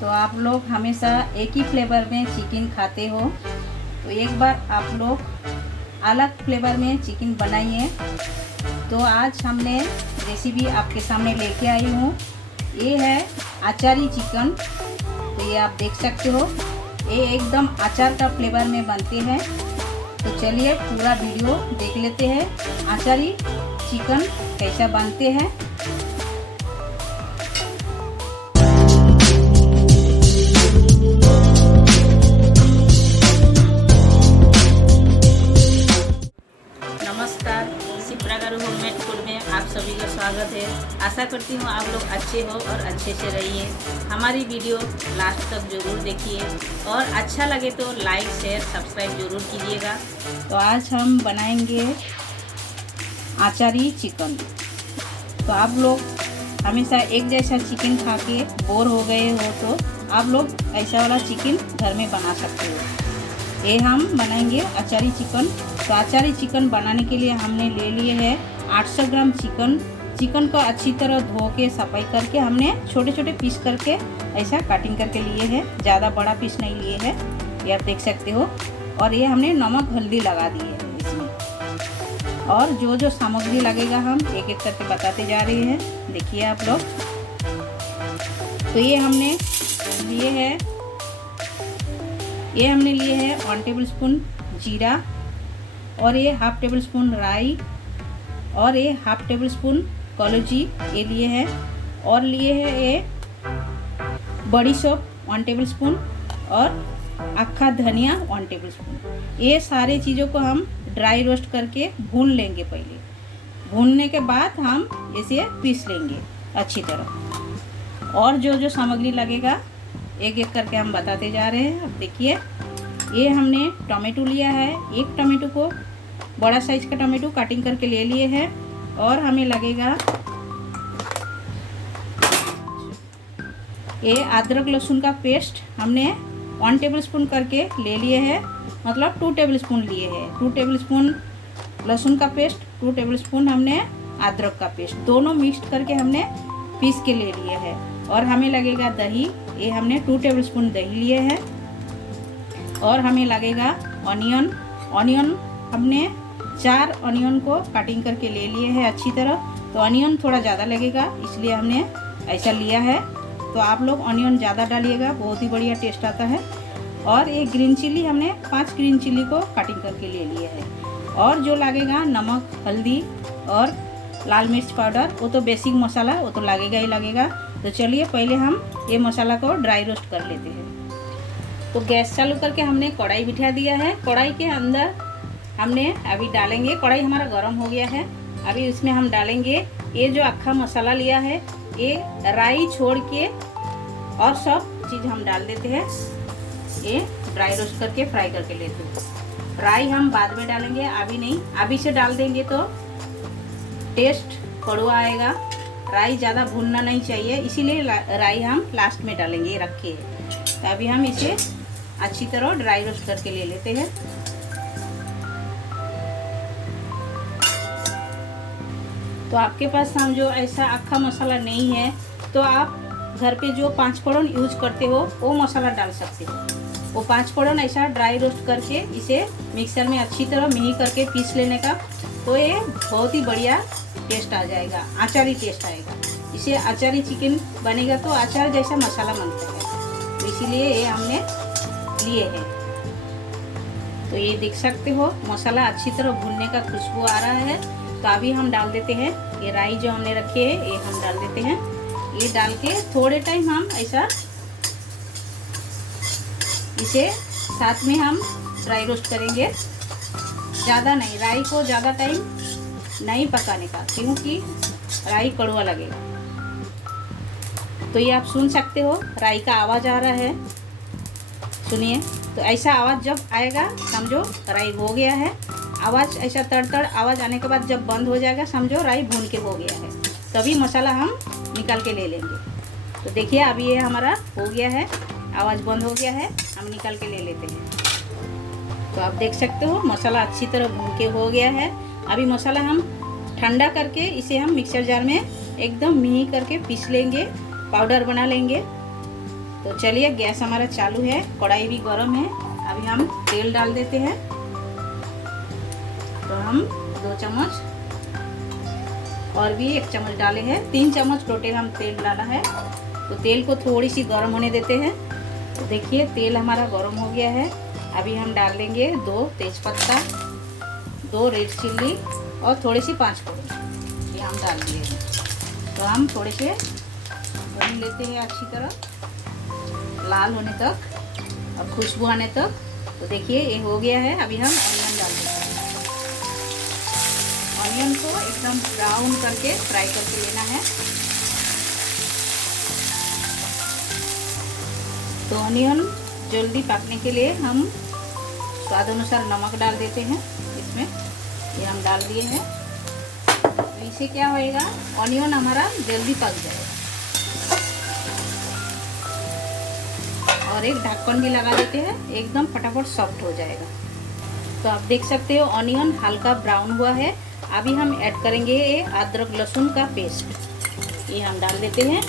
तो आप लोग हमेशा एक ही फ्लेवर में चिकन खाते हो, तो एक बार आप लोग अलग फ्लेवर में चिकन बनाइए। तो आज हमने रेसिपी आपके सामने लेके आई हूँ। ये है अचारी चिकन। तो ये आप देख सकते हो, ये एकदम अचार का फ्लेवर में बनते हैं। तो चलिए पूरा वीडियो देख लेते हैं अचारी चिकन कैसा बनते हैं। नमस्कार, सिप्रागारू होममेड फूड में आप सभी का स्वागत है। आशा करती हूँ आप लोग अच्छे हो और अच्छे से रहिए। हमारी वीडियो लास्ट तक जरूर देखिए और अच्छा लगे तो लाइक शेयर सब्सक्राइब जरूर कीजिएगा। तो आज हम बनाएंगे अचारी चिकन। तो आप लोग हमेशा एक जैसा चिकन खा के बोर हो गए हो तो आप लोग ऐसा वाला चिकन घर में बना सकते हो। ये हम बनाएंगे अचारी चिकन। तो अचारी चिकन बनाने के लिए हमने ले लिए है 800 ग्राम चिकन। चिकन को अच्छी तरह धो के सफाई करके हमने छोटे छोटे पीस करके ऐसा कटिंग करके लिए है। ज़्यादा बड़ा पीस नहीं लिए है, ये आप देख सकते हो। और ये हमने नमक हल्दी लगा दी है इसमें। और जो जो सामग्री लगेगा हम एक एक करके बताते जा रहे हैं, देखिए आप लोग। तो ये हमने लिए है 1 टेबल स्पून जीरा, और ये हाफ टेबल स्पून राई, और ये हाफ टेबल स्पून कलौंजी ये लिए हैं, और लिए है ये बड़ी सौंफ 1 टेबल स्पून, और अक्खा धनिया 1 टेबल स्पून। ये सारे चीज़ों को हम ड्राई रोस्ट करके भून लेंगे। पहले भूनने के बाद हम इसे पीस लेंगे अच्छी तरह। और जो जो सामग्री लगेगा एक एक करके हम बताते जा रहे हैं। अब देखिए, ये हमने टमाटो लिया है। एक टमाटो को बड़ा साइज का टमाटो कटिंग करके ले लिए हैं। और हमें लगेगा ये अदरक लहसुन का पेस्ट हमने 1 टेबल स्पून करके ले लिए हैं, मतलब 2 टेबल स्पून लिए हैं। 2 टेबल स्पून लहसुन का पेस्ट, 2 टेबल स्पून हमने अदरक का पेस्ट, दोनों मिक्स करके हमने पीस के ले लिए हैं। और हमें लगेगा दही, ये हमने 2 टेबल स्पून दही लिए हैं। और हमें लगेगा ऑनियन हमने 4 ऑनियन को कटिंग करके ले लिए हैं अच्छी तरह। तो ऑनियन थोड़ा ज़्यादा लगेगा इसलिए हमने ऐसा लिया है। तो आप लोग ऑनियन ज़्यादा डालिएगा, बहुत ही बढ़िया टेस्ट आता है। और एक ग्रीन चिल्ली हमने 5 ग्रीन चिल्ली को कटिंग करके ले लिए है। और जो लगेगा नमक, हल्दी और लाल मिर्च पाउडर, वो तो बेसिक मसाला, वो तो लगेगा ही लगेगा। तो चलिए पहले हम ये मसाला को ड्राई रोस्ट कर लेते हैं। तो गैस चालू करके हमने कढ़ाई बिठा दिया है। कढ़ाई के अंदर हमने अभी डालेंगे, कढ़ाई हमारा गर्म हो गया है। अभी इसमें हम डालेंगे ये जो अक्खा मसाला लिया है, ये राई छोड़ के और सब चीज़ हम डाल देते हैं। ये ड्राई रोस्ट करके फ्राई करके लेते हैं। राई हम बाद में डालेंगे, अभी नहीं। अभी से डाल देंगे तो टेस्ट कड़वा आएगा। राई ज़्यादा भूनना नहीं चाहिए, इसीलिए राई हम लास्ट में डालेंगे, ये रखे है। तो अभी हम इसे अच्छी तरह ड्राई रोस्ट करके ले लेते हैं। तो आपके पास हम जो ऐसा अक्खा मसाला नहीं है तो आप घर पे जो 5 फोड़न यूज करते हो वो मसाला डाल सकते हो। वो 5 फोड़न ऐसा ड्राई रोस्ट करके इसे मिक्सर में अच्छी तरह मिही करके पीस लेने का, तो ये बहुत ही बढ़िया टेस्ट आ जाएगा, अचारी टेस्ट आएगा। इसे अचारी चिकन बनेगा तो अचार जैसा मसाला बनता है। तो इसीलिए ये हमने लिए हैं। तो ये देख सकते हो मसाला अच्छी तरह भूनने का खुशबू आ रहा है। तो अभी हम डाल देते हैं ये राई जो हमने रखे है, ये हम डाल देते हैं। ये डाल के थोड़े टाइम हम ऐसा इसे साथ में हम ड्राई रोस्ट करेंगे। ज़्यादा नहीं, राई को ज़्यादा टाइम नहीं पकाने का, क्योंकि राई कड़वा लगेगा। तो ये आप सुन सकते हो राई का आवाज़ आ रहा है, सुनिए। तो ऐसा आवाज़ जब आएगा समझो राई हो गया है। आवाज़ ऐसा तड़ आवाज़ आने के बाद जब बंद हो जाएगा समझो राई भून के हो गया है। तभी मसाला हम निकाल के ले लेंगे। तो देखिए अभी ये हमारा हो गया है, आवाज़ बंद हो गया है, हम निकाल के ले लेते हैं। तो आप देख सकते हो मसाला अच्छी तरह भून के हो गया है। अभी मसाला हम ठंडा करके इसे हम मिक्सर जार में एकदम मिही करके पीस लेंगे, पाउडर बना लेंगे। तो चलिए गैस हमारा चालू है, कढ़ाई भी गर्म है। अभी हम तेल डाल देते हैं। तो हम 2 चम्मच और भी 1 चम्मच डाले हैं, 3 चम्मच टोटल हम तेल डाला है। तो तेल को थोड़ी सी गर्म होने देते हैं। तो देखिए तेल हमारा गर्म हो गया है। अभी हम डाल देंगे 2 तेज़पत्ता, 2 रेड चिल्ली और थोड़ी सी 5 फोड़न, ये हम डाल दिए हैं। तो हम थोड़े से भून लेते हैं अच्छी तरह, लाल होने तक और खुशबू आने तक। तो देखिए ये हो गया है। अभी हम ऑनियन डाल देते हैं। ऑनियन को एकदम ब्राउन करके फ्राई करके लेना है। तो ऑनियन जल्दी पकने के लिए हम स्वाद अनुसार नमक डाल देते हैं इसमें, ये हम डाल दिए हैं। तो इससे क्या होएगा, ऑनियन हमारा जल्दी पक जाएगा। और एक ढक्कन भी लगा देते हैं, एकदम फटाफट सॉफ्ट हो जाएगा। तो आप देख सकते हो ऑनियन हल्का ब्राउन हुआ है। अभी हम ऐड करेंगे ये अदरक लहसुन का पेस्ट, ये हम डाल देते हैं।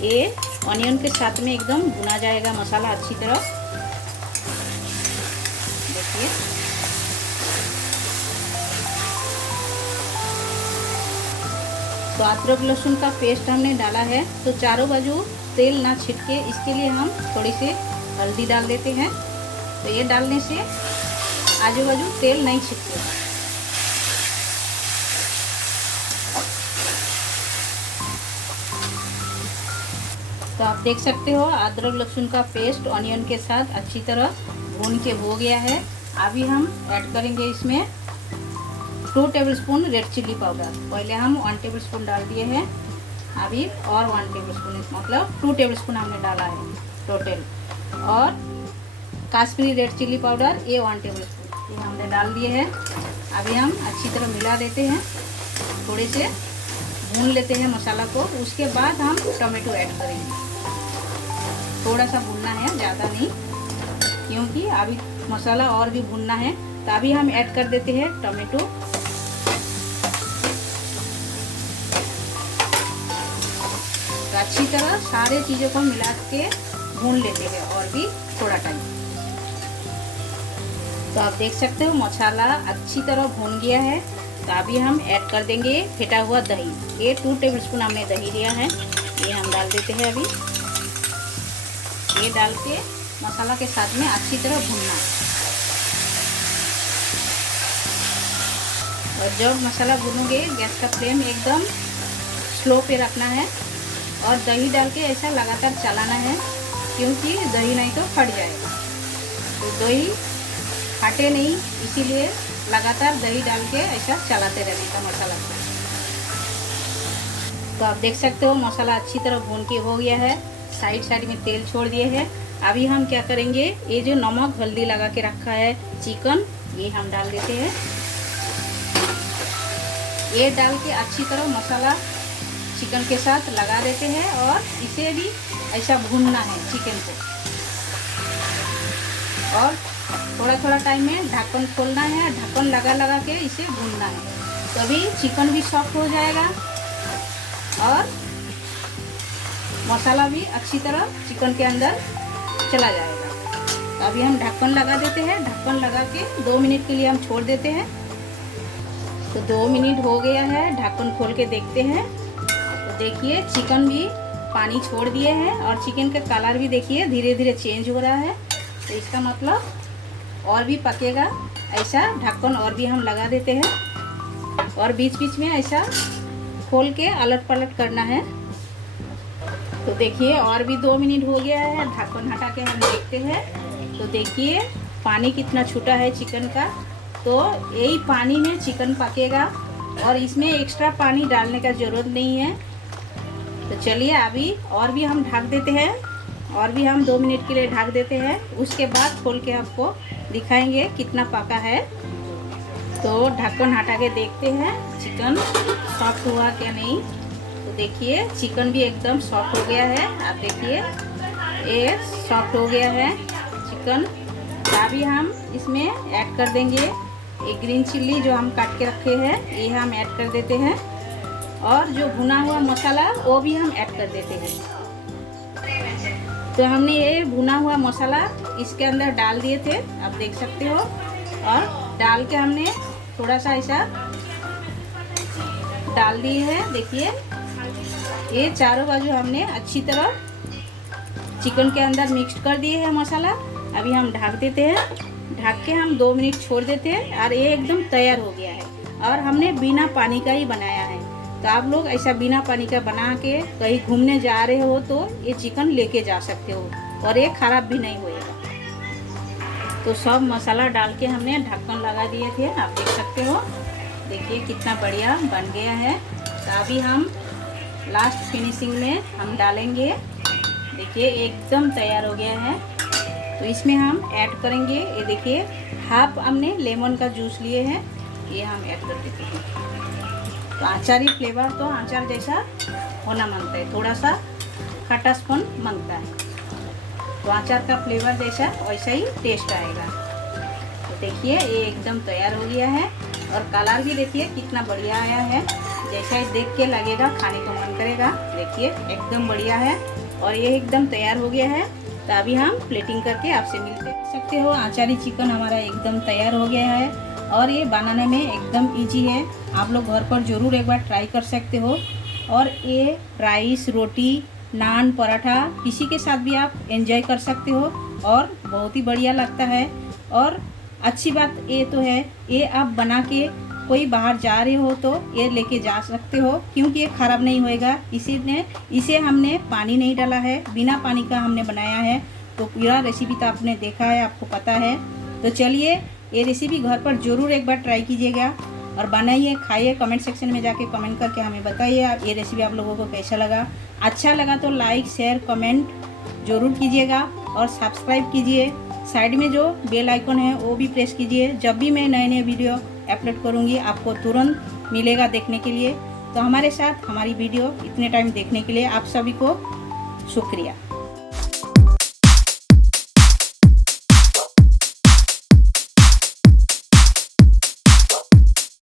ये ऑनियन के साथ में एकदम भुना जाएगा मसाला अच्छी तरह। देखिए तो अदरक लहसुन का पेस्ट हमने डाला है। तो चारों बाजू तेल ना छिटके इसके लिए हम थोड़ी सी हल्दी डाल देते हैं। तो ये डालने से आजू बाजू तेल नहीं छिटके। तो आप देख सकते हो अदरक लहसुन का पेस्ट ऑनियन के साथ अच्छी तरह भून के हो गया है। अभी हम ऐड करेंगे इसमें 2 टेबलस्पून रेड चिल्ली पाउडर। पहले हम 1 टेबलस्पून डाल दिए हैं, अभी और 1 टेबलस्पून, मतलब 2 टेबलस्पून हमने डाला है टोटल। और कश्मीरी रेड चिल्ली पाउडर ये 1 टेबलस्पून, ये हमने डाल दिए हैं। अभी हम अच्छी तरह मिला देते हैं, थोड़े से भून लेते हैं मसाला को। उसके बाद हम टमाटो ऐड करेंगे। थोड़ा सा भूनना है, ज़्यादा नहीं, क्योंकि अभी मसाला और भी भूनना है। तो अभी हम ऐड कर देते हैं टमाटो। तो अच्छी तरह सारे चीज़ों को मिला के भून लेते हैं और भी थोड़ा टाइम। तो आप देख सकते हो मसाला अच्छी तरह भून गया है। तो अभी हम ऐड कर देंगे फेटा हुआ दही। ये 2 टेबलस्पून हमने दही लिया है, ये हम डाल देते हैं। अभी ये डाल के मसाला के साथ में अच्छी तरह भूनना। और जब मसाला भूनोगे गैस का फ्लेम एकदम स्लो पे रखना है और दही डाल के ऐसा लगातार चलाना है, क्योंकि दही नहीं तो फट जाएगा। तो दही फटे नहीं, इसीलिए लगातार दही डाल के ऐसा चलाते रहने का मसाला को। तो आप देख सकते हो मसाला अच्छी तरह भून के हो गया है, साइड में तेल छोड़ दिए हैं। अभी हम क्या करेंगे, ये जो नमक हल्दी लगा के रखा है चिकन, ये हम डाल देते हैं। ये डाल के अच्छी तरह मसाला चिकन के साथ लगा देते हैं और इसे भी ऐसा भूनना है चिकन को। और थोड़ा थोड़ा टाइम में ढक्कन खोलना है, ढक्कन लगा के इसे भूनना है, तभी चिकन भी सॉफ्ट हो जाएगा और मसाला भी अच्छी तरह चिकन के अंदर चला जाएगा। तो अभी हम ढक्कन लगा देते हैं। ढक्कन लगा के 2 मिनट के लिए हम छोड़ देते हैं। तो 2 मिनट हो गया है, ढक्कन खोल के देखते हैं। तो देखिए चिकन भी पानी छोड़ दिए हैं और चिकन का कलर भी देखिए धीरे धीरे चेंज हो रहा है। तो इसका मतलब और भी पकेगा। ऐसा ढक्कन और भी हम लगा देते हैं और बीच बीच में ऐसा खोल के अलट पलट करना है। तो देखिए और भी 2 मिनट हो गया है, ढक्कन हटा के हम देखते हैं। तो देखिए पानी कितना छूटा है चिकन का। तो यही पानी में चिकन पकेगा और इसमें एक्स्ट्रा पानी डालने का ज़रूरत नहीं है। तो चलिए अभी और भी हम ढक देते हैं, और भी हम 2 मिनट के लिए ढक देते हैं। उसके बाद खोल के आपको दिखाएंगे कितना पका है। तो ढक्कन हटा के देखते हैं चिकन सॉफ्ट हुआ क्या नहीं। तो देखिए चिकन भी एकदम सॉफ्ट हो गया है। आप देखिए ये सॉफ्ट हो गया है चिकन। अभी हम इसमें ऐड कर देंगे एक ग्रीन चिल्ली जो हम काट के रखे हैं, ये हम ऐड कर देते हैं। और जो भुना हुआ मसाला वो भी हम ऐड कर देते हैं। तो हमने ये भुना हुआ मसाला इसके अंदर डाल दिए थे, आप देख सकते हो। और डाल के हमने थोड़ा सा ऐसा डाल दिए है। देखिए ये चारों बाजू हमने अच्छी तरह चिकन के अंदर मिक्स कर दिए है मसाला। अभी हम ढक देते हैं, ढक के हम 2 मिनट छोड़ देते हैं और ये एकदम तैयार हो गया है। और हमने बिना पानी का ही बनाया है, तो आप लोग ऐसा बिना पानी का बना के कहीं घूमने जा रहे हो तो ये चिकन लेके जा सकते हो और ये ख़राब भी नहीं होएगा। तो सब मसाला डाल के हमने ढक्कन लगा दिए थे, आप देख सकते हो। देखिए कितना बढ़िया बन गया है। तो अभी हम लास्ट फिनिशिंग में हम डालेंगे। देखिए एकदम तैयार हो गया है। तो इसमें हम ऐड करेंगे, ये देखिए हाफ हमने लेमन का जूस लिए हैं, ये हम ऐड कर देते हैं। तो अचारी फ्लेवर तो अचार जैसा होना मांगता है, थोड़ा सा खट्टापन मांगता है, तो अचार का फ्लेवर जैसा वैसा ही टेस्ट आएगा। तो देखिए ये एकदम तैयार हो गया है और कलर भी देखिए कितना बढ़िया आया है, जैसा ही देख के लगेगा खाने को मन करेगा। देखिए एकदम बढ़िया है और ये एकदम तैयार हो गया है। तो अभी हम प्लेटिंग करके आपसे मिलते सकते हो। आचारी चिकन हमारा एकदम तैयार हो गया है और ये बनाने में एकदम इजी है, आप लोग घर पर ज़रूर एक बार ट्राई कर सकते हो। और ये राइस, रोटी, नान, पराठा किसी के साथ भी आप एंजॉय कर सकते हो और बहुत ही बढ़िया लगता है। और अच्छी बात ये तो है, ये आप बना के कोई बाहर जा रहे हो तो ये लेके जा सकते हो, क्योंकि ये ख़राब नहीं होएगा। इसे हमने पानी नहीं डाला है, बिना पानी का हमने बनाया है। तो पूरा रेसिपी तो आपने देखा है, आपको पता है। तो चलिए ये रेसिपी घर पर ज़रूर एक बार ट्राई कीजिएगा और बनाइए, खाइए। कमेंट सेक्शन में जाके कमेंट करके हमें बताइए आप ये रेसिपी आप लोगों को कैसा लगा। अच्छा लगा तो लाइक, शेयर, कमेंट ज़रूर कीजिएगा और सब्सक्राइब कीजिए। साइड में जो बेल आइकन है वो भी प्रेस कीजिए, जब भी मैं नए नए वीडियो अपलोड करूँगी आपको तुरंत मिलेगा देखने के लिए। तो हमारे साथ हमारी वीडियो इतने टाइम देखने के लिए आप सभी को शुक्रिया।